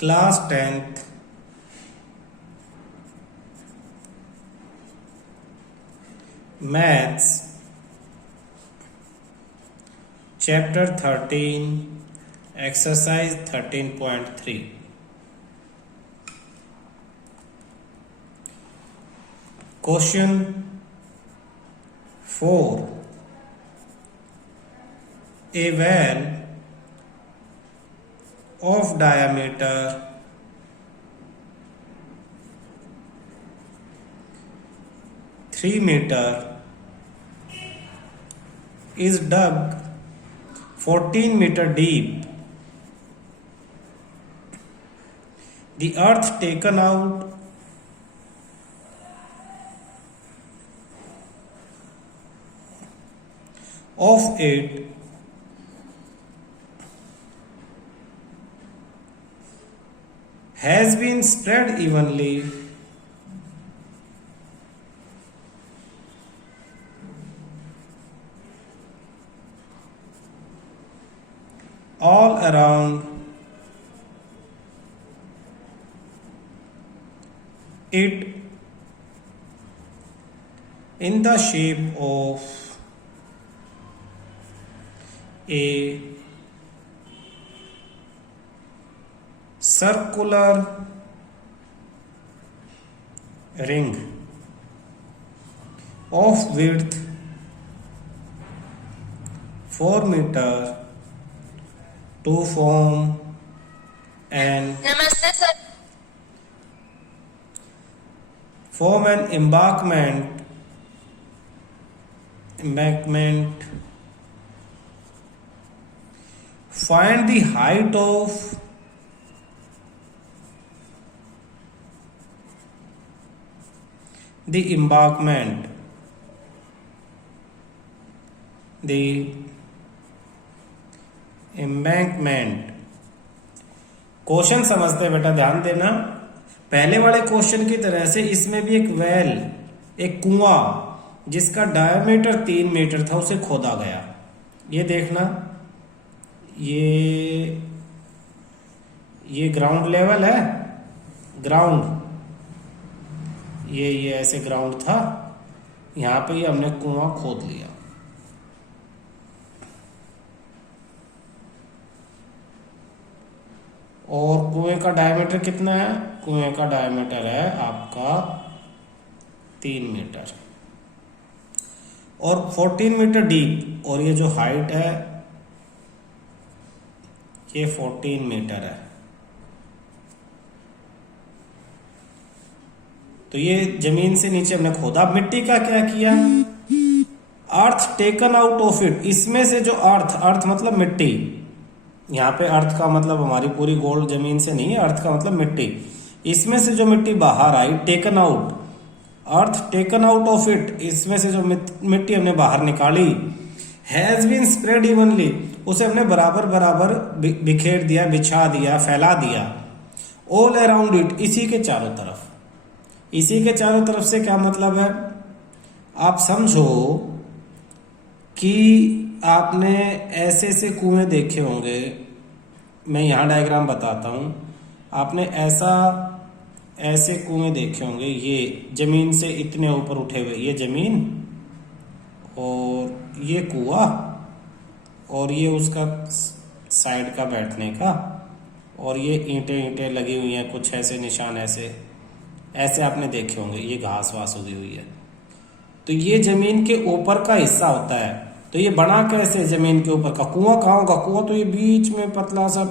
Class 10th maths chapter 13 exercise 13.3 question 4 A well of diameter 3 meter is dug 14 meter deep. The earth taken out of it has been spread evenly all around it in the shape of a circular ring of width 4 meter to form an embankment. Find the height of the embankment. The embankment. Question समझते हैं बेटा, ध्यान देना। पहले वाले question की तरह से इसमें भी एक वेल, एक कुआं जिसका डायमीटर 3 मीटर था उसे खोदा गया। ये देखना, ये ग्राउंड लेवल है, ग्राउंड, ये ऐसे ग्राउंड था, यहां पे ही हमने कुआं खोद लिया। और कुएं का डायमीटर कितना है? कुएं का डायमीटर है आपका 3 मीटर और 14 मीटर डीप, और ये जो हाइट है ये 14 मीटर है। तो ये जमीन से नीचे हमने खोदा। मिट्टी का क्या किया? अर्थ टेकन आउट ऑफ इट, इसमें से जो अर्थ मतलब मिट्टी, यहाँ पे अर्थ का मतलब हमारी पूरी गोल जमीन से नहीं है, अर्थ का मतलब मिट्टी, इसमें से जो मिट्टी बाहर आई, taken out, earth taken out of it, इसमें से जो मिट्टी हमने बाहर निकाली, हैज बीन स्प्रेड इवनली, उसे हमने बराबर बराबर बिखेर दिया, बिछा दिया, फैला दिया, ऑल अराउंड इट, इसी के चारों तरफ। इसी के चारों तरफ से क्या मतलब है? आप समझो कि आपने ऐसे ऐसे कुएं देखे होंगे, मैं यहाँ डायग्राम बताता हूँ। आपने ऐसे कुएं देखे होंगे, ये जमीन से इतने ऊपर उठे हुए, ये जमीन और ये कुआं और ये उसका साइड का बैठने का, और ये ईंटें लगी हुई हैं, कुछ ऐसे निशान ऐसे आपने देखे होंगे, ये घास वास उगी हुई है। तो ये जमीन के ऊपर का हिस्सा होता है। तो ये बना कैसे जमीन के ऊपर का? कुआं कहाँ होगा? कुआं तो ये बीच में पतला सा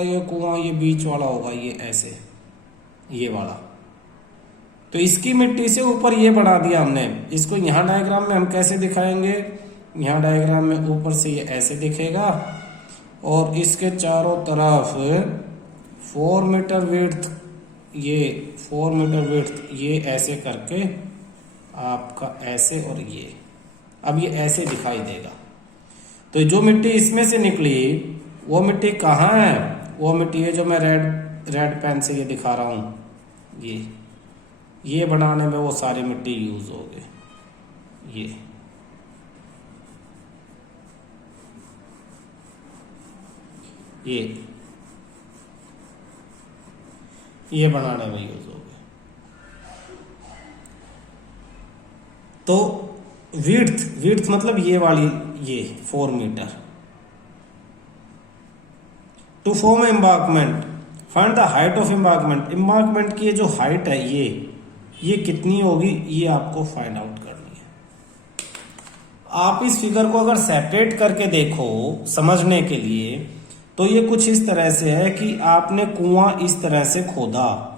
ये कुआं, ये बीच वाला होगा, ये ऐसे, ये वाला। तो इसकी मिट्टी से ऊपर ये बना दिया हमने। इसको यहाँ डायग्राम में हम कैसे दिखाएंगे? यहाँ डायग्राम में ऊपर से ये ऐसे दिखेगा और इसके चारों तरफ 4 मीटर विड्थ, ये 4 मीटर विड्थ, ये ऐसे करके आपका ऐसे, और ये अब ये ऐसे दिखाई देगा। तो जो मिट्टी इसमें से निकली वो मिट्टी कहाँ है? वो मिट्टी है जो मैं रेड पेन से ये दिखा रहा हूँ, ये बनाने में वो सारी मिट्टी यूज हो गई। ये बनाने में यूज हो गया। तो विड्थ मतलब ये वाली, ये 4 metre. To form embankment find the height of embankment. Embankment की ये जो हाइट है ये कितनी होगी, ये आपको फाइंड आउट करनी है। आप इस फिगर को अगर सेपरेट करके देखो समझने के लिए, तो ये कुछ इस तरह से है कि आपने कुआं इस तरह से खोदा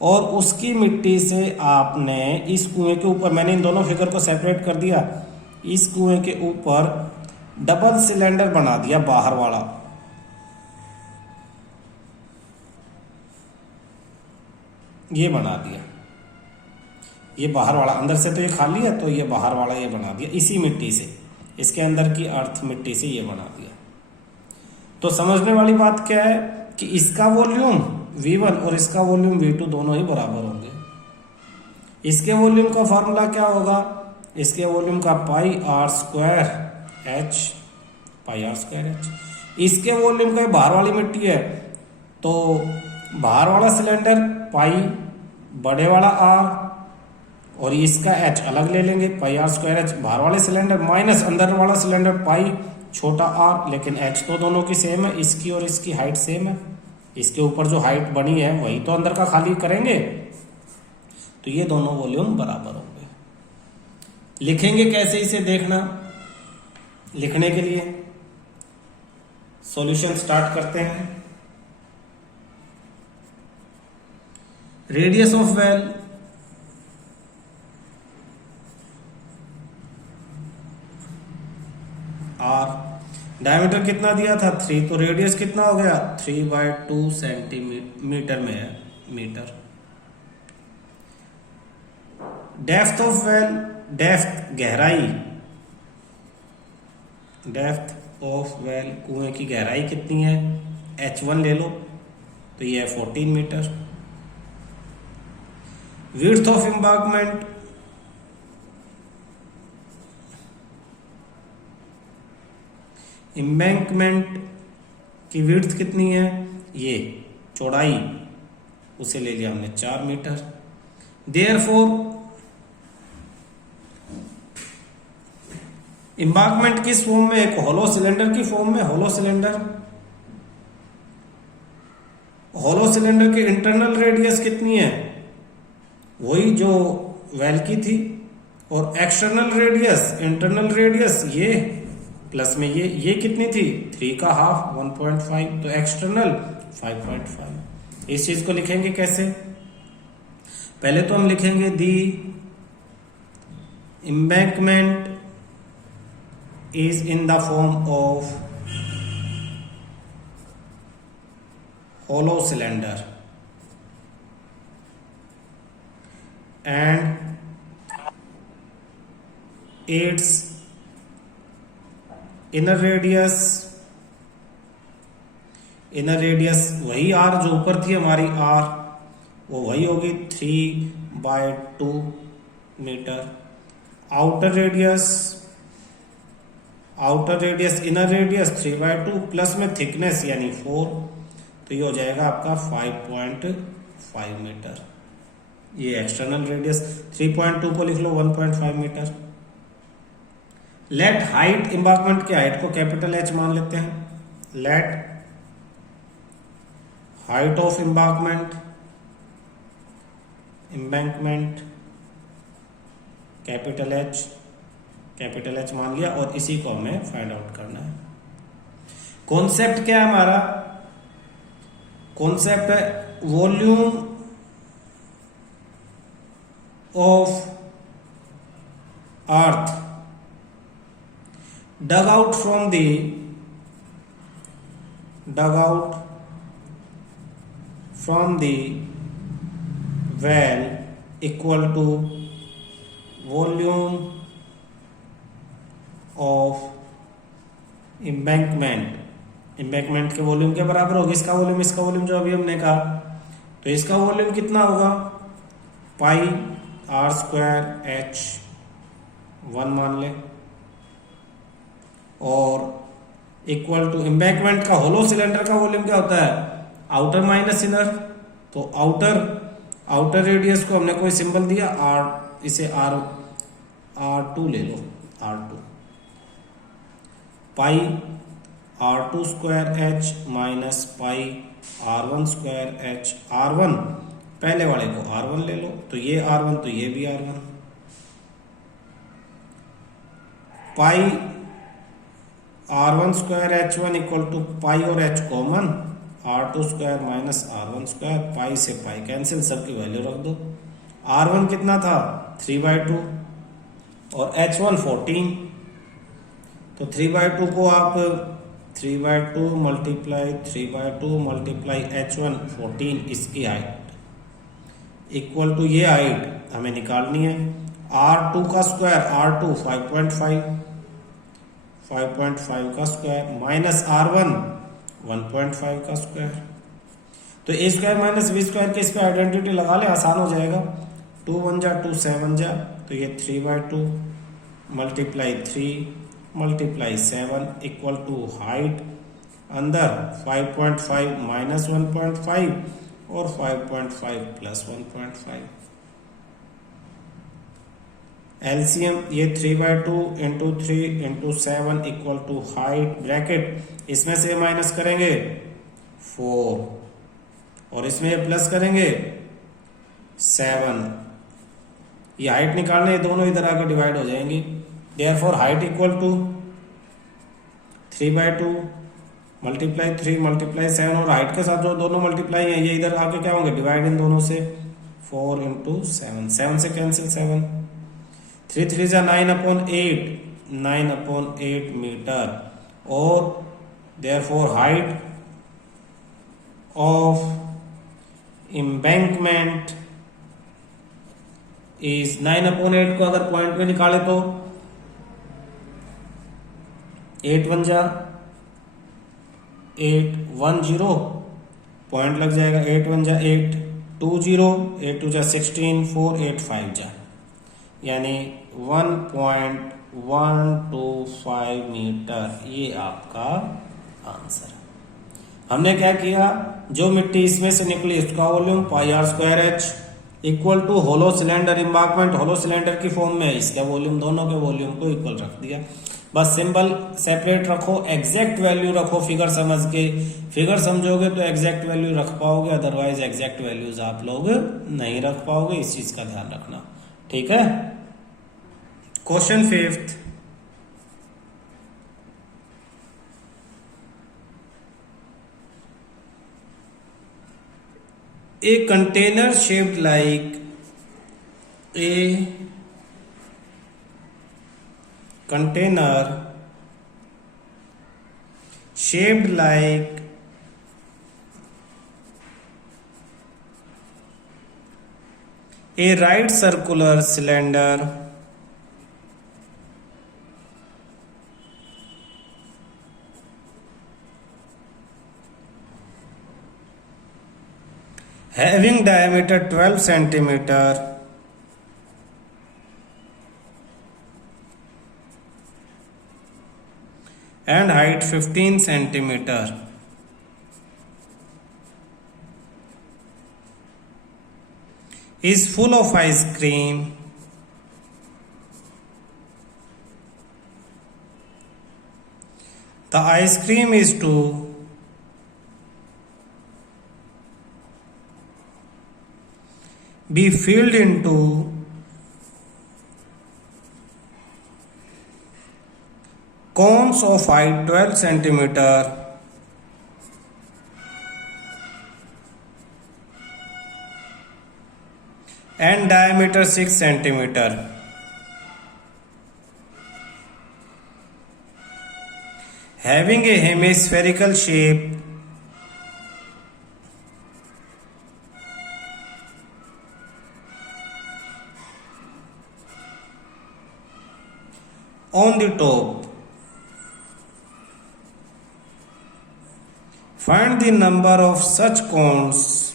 और उसकी मिट्टी से आपने इस कुएं के ऊपर, मैंने इन दोनों फिगर को सेपरेट कर दिया, इस कुएं के ऊपर डबल सिलेंडर बना दिया बाहर वाला। ये बना दिया, ये बाहर वाला, अंदर से तो ये खाली है, तो ये बाहर वाला ये बना दिया इसी मिट्टी से, इसके अंदर की अर्थ मिट्टी से ये बना दिया। तो समझने वाली बात क्या है कि इसका वॉल्यूम V1 और इसका वॉल्यूम V2 दोनों ही बराबर होंगे। इसके वॉल्यूम का फार्मूला क्या होगा, इसके वॉल्यूम का पाई आर स्क्वायर एच। इसके वॉल्यूम का बाहर वाली मिट्टी है, तो बाहर वाला सिलेंडर पाई बड़े वाला आर और इसका एच अलग ले लेंगे, पाई आर स्क्वायर एच बाहर वाले सिलेंडर माइनस अंदर वाला सिलेंडर पाई छोटा आर, लेकिन एच तो दोनों की सेम है, इसकी और इसकी हाइट सेम है। इसके ऊपर जो हाइट बनी है वही तो अंदर का खाली करेंगे, तो ये दोनों वॉल्यूम बराबर होंगे। लिखेंगे कैसे इसे देखना, लिखने के लिए सॉल्यूशन स्टार्ट करते हैं। Radius of well R, diameter कितना दिया था 3, तो रेडियस कितना हो गया 3/2 सेंटीमीटर में है, metre. Depth of well, depth गहराई, डेप्थ ऑफ वेल कुएं की गहराई कितनी है, H1 ले लो, तो ये है 14 metre. Width of embankment, embankment की विड्थ कितनी है, ये चौड़ाई, उसे ले लिया हमने 4 मीटर। देयरफॉर एम्बार्कमेंट किस फॉर्म में, एक होलो सिलेंडर की फॉर्म में, होलो सिलेंडर के इंटरनल रेडियस कितनी है, वही जो वेल की थी, और एक्सटर्नल रेडियस, इंटरनल रेडियस ये प्लस में ये कितनी थी 3 का हाफ 1.5, तो एक्सटर्नल 5.5। इस चीज को लिखेंगे कैसे, पहले तो हम लिखेंगे the embankment is in the form of hollow cylinder and its inner radius वही r जो ऊपर थी हमारी r, वो वही होगी 3/2 metre. Outer radius inner radius 3/2 plus में थिकनेस यानी 4, तो ये हो जाएगा आपका 5.5 मीटर। ये एक्सटर्नल रेडियस, 3.2 को लिख लो 1.5 मीटर। लेट हाइट, एम्बार्कमेंट की हाइट को कैपिटल H मान लेते हैं। Let height of embankment capital H मान लिया, और इसी को हमें फाइंड आउट करना है। कॉन्सेप्ट क्या है हमारा, कॉन्सेप्ट है volume of earth dug out from the well equal to volume of embankment के वॉल्यूम के बराबर होगी इसका वॉल्यूम जो अभी हमने कहा, तो इसका वॉल्यूम कितना होगा पाई आर स्क्वायर H1 मान ले, और इक्वल टू एम्बैंकमेंट का होलो सिलेंडर का वॉल्यूम क्या होता है आउटर माइनस इनर, तो आउटर आउटर रेडियस को हमने कोई सिंबल दिया आर, इसे R2 ले लो, R2 पाई R2 square H minus pi R1 square H। R1 पहले वाले को R1 ले लो, तो ये R1 तो ये भी R1, pi R1 square H1 equal to pi और H common R2 square minus R1 square, pi से पाई कैंसिल, सबकी वैल्यू रख दो। R1 कितना था 3/2 और H1 14, तो 3/2 को आप 3/2 मल्टीप्लाई 3/2 मल्टीप्लाई H1 14, इसकी हाइट इक्वल टू ये हाइट हमें निकालनी है R2 का स्क्वायर, R2 5.5 का स्क्वायर माइनस R1 1.5 का स्क्वायर। तो ए स्क्वायर माइनस बी स्क्वायर के इस पे आइडेंटिटी लगा ले, आसान हो जाएगा। 2 1 जा 2 7 जा, तो ये 3/2 multiply 3 multiply 7 equal to height अंदर 5.5 माइनस 1.5 और 5.5 प्लस 1.5। एलसीएम ये 3/2 into 3 into 7 equal to height bracket, इसमें से माइनस करेंगे 4 और इसमें प्लस करेंगे 7। ये हाइट निकालने, दोनों इधर आके डिवाइड हो जाएंगे। Therefore height equal to 3/2 multiply 3 multiply 7, और हाइट के साथ जो दोनों मल्टीप्लाई है ये इधर आके क्या होंगे, डिवाइड इन दोनों से 4 इंटू 7, 7 से कैंसिल 7, 3 3 जा 9/8, 9/8 मीटर, और therefore height of embankment is 9/8 को अगर पॉइंट में निकाले तो 8 1 जा 8 1 0 पॉइंट लग जाएगा, 8 1 जा 8 2 0, 8 2 जा 16 4 8 5 जा, यानी 1.125 मीटर। ये आपका आंसर है। हमने क्या किया, जो मिट्टी इसमें से निकली उसका volume πr²h equal to hollow cylinder embankment, hollow cylinder की फॉर्म में इसका वॉल्यूम, दोनों के वॉल्यूम को इक्वल रख दिया। बस सिंबल सेपरेट रखो, एग्जैक्ट वैल्यू रखो फिगर समझ के। फिगर समझोगे तो एग्जैक्ट वैल्यू रख पाओगे, अदरवाइज एग्जैक्ट वैल्यूज आप लोग नहीं रख पाओगे। इस चीज का ध्यान रखना, ठीक है। Question 5th, a container shaped like a container shaped like a right circular cylinder having diameter 12 centimeter and height 15 centimeter is full of ice cream the ice cream is to be filled into cones of height 12 centimeter and diameter 6 centimeter having a hemispherical shape on the top. Find the number of such cones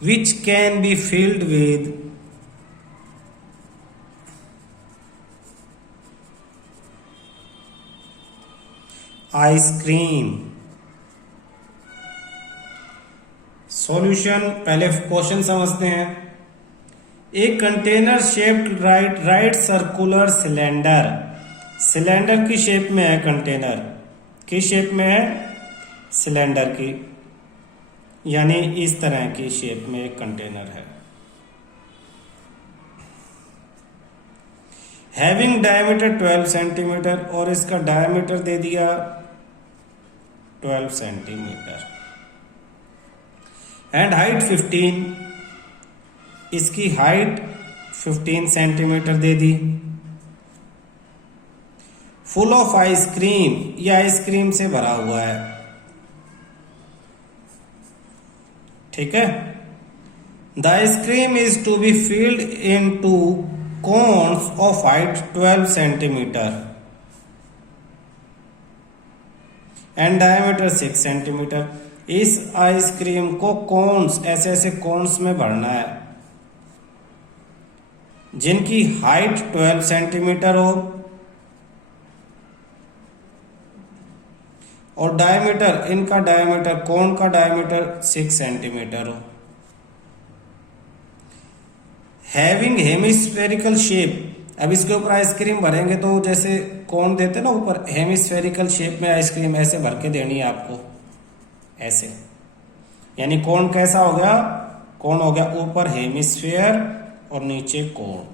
which can be filled with ice cream. Solution, पहले question समझते हैं। एक container shaped right circular cylinder, cylinder की shape में है, container की shape में है, सिलेंडर की, यानी इस तरह की शेप में एक कंटेनर है। हैविंग डायमीटर 12 सेंटीमीटर, और इसका डायमीटर दे दिया 12 सेंटीमीटर, एंड हाइट 15, इसकी हाइट 15 सेंटीमीटर दे दी। फुल ऑफ आइसक्रीम, यह आइसक्रीम से भरा हुआ है, ठीक है। The ice cream is to be filled into cones of height 12 centimetre and diameter 6 centimetre. इस आइसक्रीम को कोन्स, ऐसे ऐसे कोन्स में भरना है जिनकी हाइट 12 सेंटीमीटर हो और डायमीटर, इनका डायमीटर, कोन का डायमीटर 6 सेंटीमीटर हो। हैविंग हेमिस्फेरिकल शेप, अब इसके ऊपर आइसक्रीम भरेंगे तो जैसे कोन देते ना ऊपर, हेमिस्फेरिकल शेप में आइसक्रीम ऐसे भर के देनी है आपको, ऐसे, यानी कोन कैसा हो गया, कोन हो गया ऊपर हेमिस्फेयर और नीचे cone.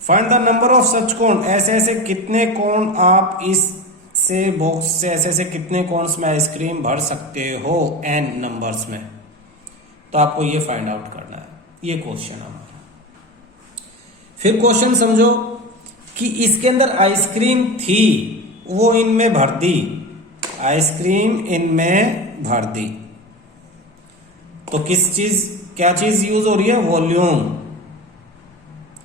Find the number of such cone, ऐसे ऐसे कितने कोन आप इस से बॉक्स से ऐसे ऐसे कितने कोन्स में आइसक्रीम भर सकते हो, n नंबर्स में। तो आपको ये फाइंड आउट करना है, ये क्वेश्चन हमारा। फिर क्वेश्चन समझो कि इसके अंदर आइसक्रीम थी, वो इनमें भर दी, आइसक्रीम इनमें भर दी, तो किस चीज, क्या चीज यूज हो रही है, वॉल्यूम,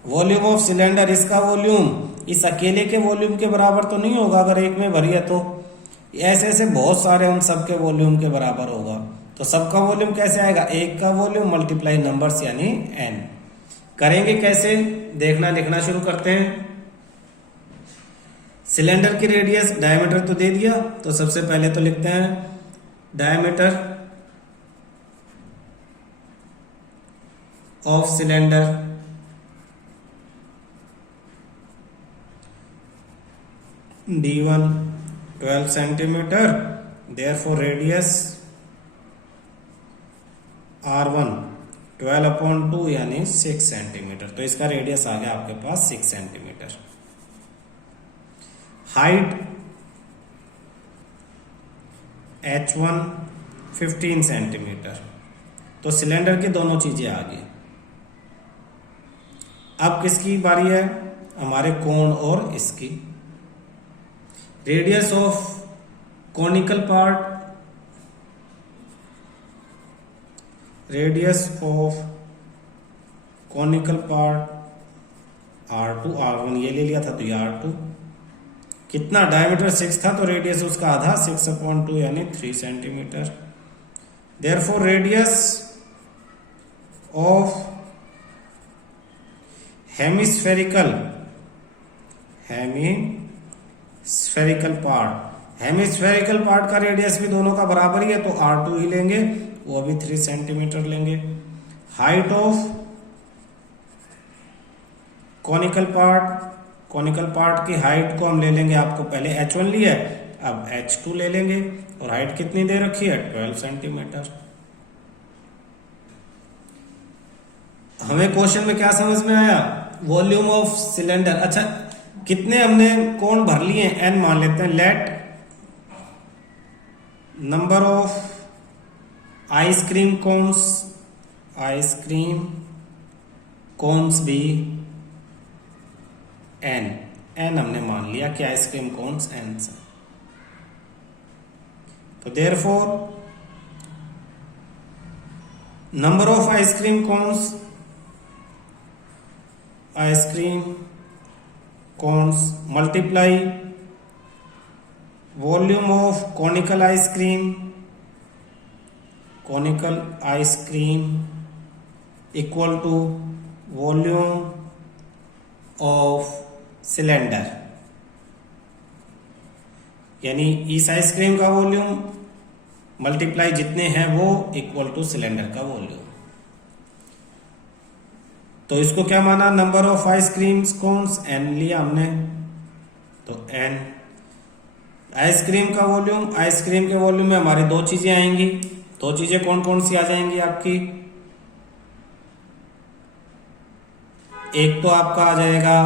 वॉल्यूम ऑफ सिलेंडर। इसका वॉल्यूम इस अकेले के वॉल्यूम के बराबर तो नहीं होगा, अगर एक में भरी है तो ऐसे ऐसे बहुत सारे उन सबके वॉल्यूम के बराबर होगा। तो सबका वॉल्यूम कैसे आएगा, एक का वॉल्यूम मल्टीप्लाई नंबर्स यानी n। करेंगे कैसे, देखना, लिखना शुरू करते हैं। सिलेंडर की रेडियस, डायमीटर तो दे दिया, तो सबसे पहले तो लिखते हैं diameter of cylinder, d1 12 centimetre, therefore radius r1 12/2 यानी 6 सेंटीमीटर। तो इसका रेडियस आ गया आपके पास 6 सेंटीमीटर। Height h1 15 centimetre. तो सिलेंडर की दोनों चीजें आ गई। अब किसकी बारी है, हमारे कोण और इसकी। Radius of conical part, radius of conical part r2 r1 ये ले लिया था, तो ये r2 कितना, डायमीटर 6 था तो रेडियस उसका आधा 6/2 यानी 3 centimetre. Therefore radius of hemispherical part, hemispherical part का रेडियस भी दोनों का बराबर ही है, तो r2 ही लेंगे, वो भी 3 सेंटीमीटर लेंगे। हाइट ऑफ कॉनिकल पार्ट की हाइट को हम ले लेंगे, आपको पहले h1 लिया है, अब h2 ले लेंगे, और हाइट कितनी दे रखी है, 12 सेंटीमीटर। हमें क्वेश्चन में क्या समझ में आया, वॉल्यूम ऑफ सिलेंडर। अच्छा, कितने हमने कोण भर लिए हैं, n मान लेते हैं। Let number of ice cream cones भी n हमने मान लिया कि आइसक्रीम कोन्स n से। तो therefore number of ice cream cones multiply volume of conical ice cream equal to volume of cylinder. यानी इस आइसक्रीम का वॉल्यूम मल्टीप्लाई जितने हैं वो इक्वल टू सिलेंडर का वॉल्यूम। तो इसको क्या माना, number of ice creams cones n लिया हमने, तो n। आइसक्रीम का वॉल्यूम, आइसक्रीम के वॉल्यूम में हमारी दो चीजें आएंगी। दो चीजें कौन कौन सी आ जाएंगी आपकी, एक तो आपका आ जाएगा,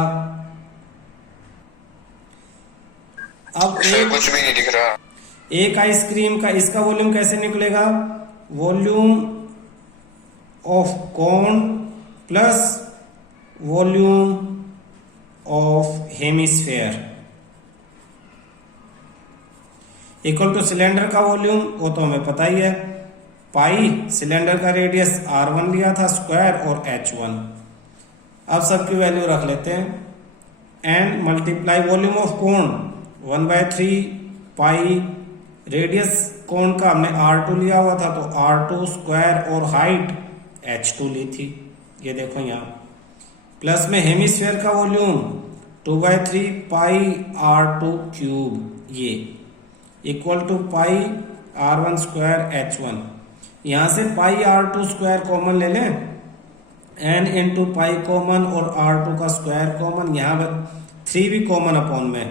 अब कुछ भी नहीं दिख रहा। एक आइसक्रीम का इसका वॉल्यूम कैसे निकलेगा, volume of cone plus volume of hemisphere equal to cylinder का वॉल्यूम, वो तो हमें पता ही है, पाई सिलेंडर का रेडियस r1 लिया था स्क्वायर और h1। अब सबकी वैल्यू रख लेते हैं, n multiply volume of cone 1/3 pi, radius cone का हमने r2 लिया हुआ था तो r2 स्क्वायर और हाइट h2 ली थी, ये देखो यहाँ, प्लस में हेमिस्फेयर का वॉल्यूम 2/3 पाई r2 क्यूब, ये equal to pi r1 square h1। यहां से पाई r2 स्क्वायर कॉमन ले लें, n इंटू पाई कॉमन और r2 का स्क्वायर कॉमन, यहाँ पर 3 भी कॉमन अपॉन में,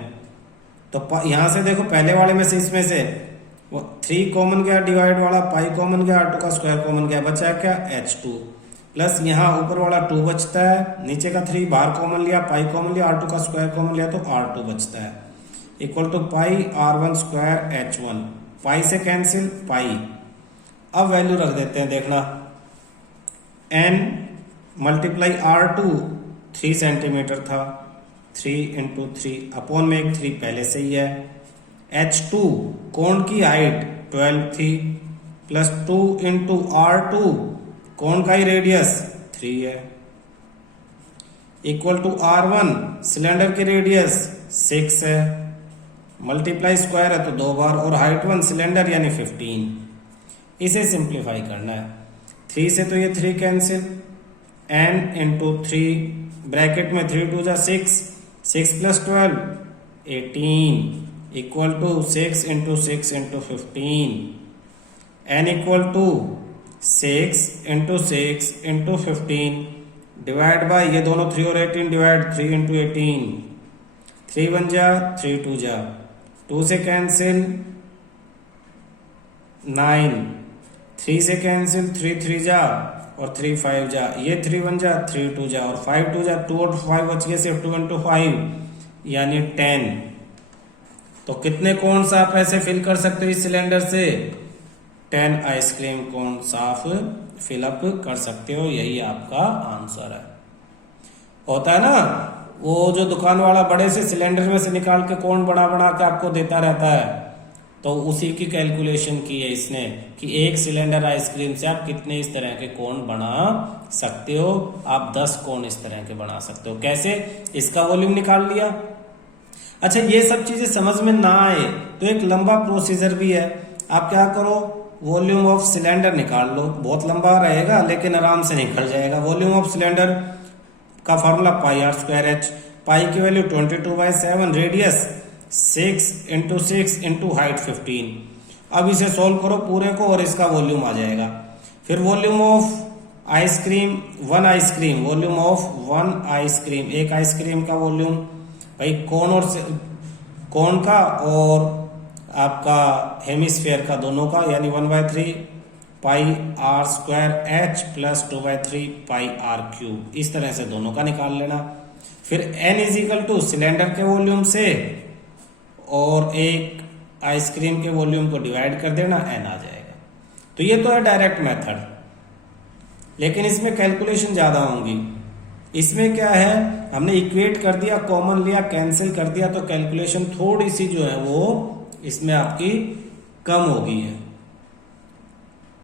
तो यहां से देखो पहले वाले में से इसमें से 3 कॉमन गया, डिवाइड वाला पाई कॉमन गया, r2 का स्क्वायर कॉमन गया, बचा क्या h2, प्लस यहाँ ऊपर वाला 2 बचता है, नीचे का 3 बाहर कॉमन लिया, पाई कॉमन लिया, r2 का स्क्वायर कॉमन लिया तो r2 बचता है, equal to pi r1 square h1, pi से कैंसिल पाई। अब वैल्यू रख देते हैं, देखना n मल्टीप्लाई r2 3 सेंटीमीटर था, 3 इंटू 3 अपॉन में एक 3 पहले से ही है, h2 कोण की हाइट 12 थी, प्लस 2 इंटू r2 कोण का ही रेडियस 3 है, इक्वल टू r1 सिलेंडर की रेडियस 6 है, मल्टीप्लाई स्क्वायर है तो 2 बार, और हाइट 1 सिलेंडर यानी 15। इसे सिंप्लीफाई करना है, 3 से तो ये 3 कैंसिल, n इंटू 3 ब्रैकेट में 3 2 जा 6, 6 plus 12 18 equal to 6 into 6 into 15, n equal to 6 into 6 into 15 divide by ये दोनों 3 और 18 डिवाइड 3 इंटू 18, 3 1 जा 3 2 जा, 2 से कैंसिल 9, 3 से कैंसिल 3 3 जा और 3 5 जा, ये 3 1 जा 3 2 जा और 5 2 जा, 2 और 5 बच गए, सिर्फ 2 इंटू 5 यानी 10। तो कितने कोण सा आप ऐसे फिल कर सकते हो इस सिलेंडर से, 10 आइसक्रीम कोण साफ फिलअप कर सकते हो, यही आपका आंसर है। होता है ना वो जो दुकान वाला बड़े से सिलेंडर में से निकाल के कोण बना बना के आपको देता रहता है, तो उसी की कैलकुलेशन की है इसने कि एक सिलेंडर आइसक्रीम से आप कितने इस तरह के कोण बना सकते हो। आप 10 कोण इस तरह के बना सकते हो। कैसे, इसका वॉल्यूम निकाल लिया। अच्छा, ये सब चीजें समझ में ना आए तो एक लंबा प्रोसीजर भी है। आप क्या करो, वॉल्यूम ऑफ सिलेंडर निकाल लो। बहुत लंबा रहेगा लेकिन आराम से निकल जाएगा। वॉल्यूम ऑफ सिलेंडर का formula pi R square H, पाई की value 22/7, radius 6 into 6 into height 15। अब इसे सोल्व करो पूरे को और इसका वॉल्यूम आ जाएगा। फिर volume of ice cream, one ice cream, volume of one ice cream, एक आइसक्रीम का वॉल्यूम भाई कोण और कोण का और आपका हेमिस्फेयर का दोनों का, यानी 1/3 pi R square H plus 2/3 pi R cube. इस तरह से दोनों का निकाल लेना। फिर n इजिकल टू सिलेंडर के वॉल्यूम से और एक आइसक्रीम के वॉल्यूम को डिवाइड कर देना, n आ जाएगा। तो ये तो है डायरेक्ट मेथड, लेकिन इसमें कैलकुलेशन ज्यादा होंगी। इसमें क्या है, हमने इक्वेट कर दिया, कॉमन लिया, कैंसिल कर दिया, तो कैलकुलेशन थोड़ी सी जो है वो इसमें आपकी कम हो गई है।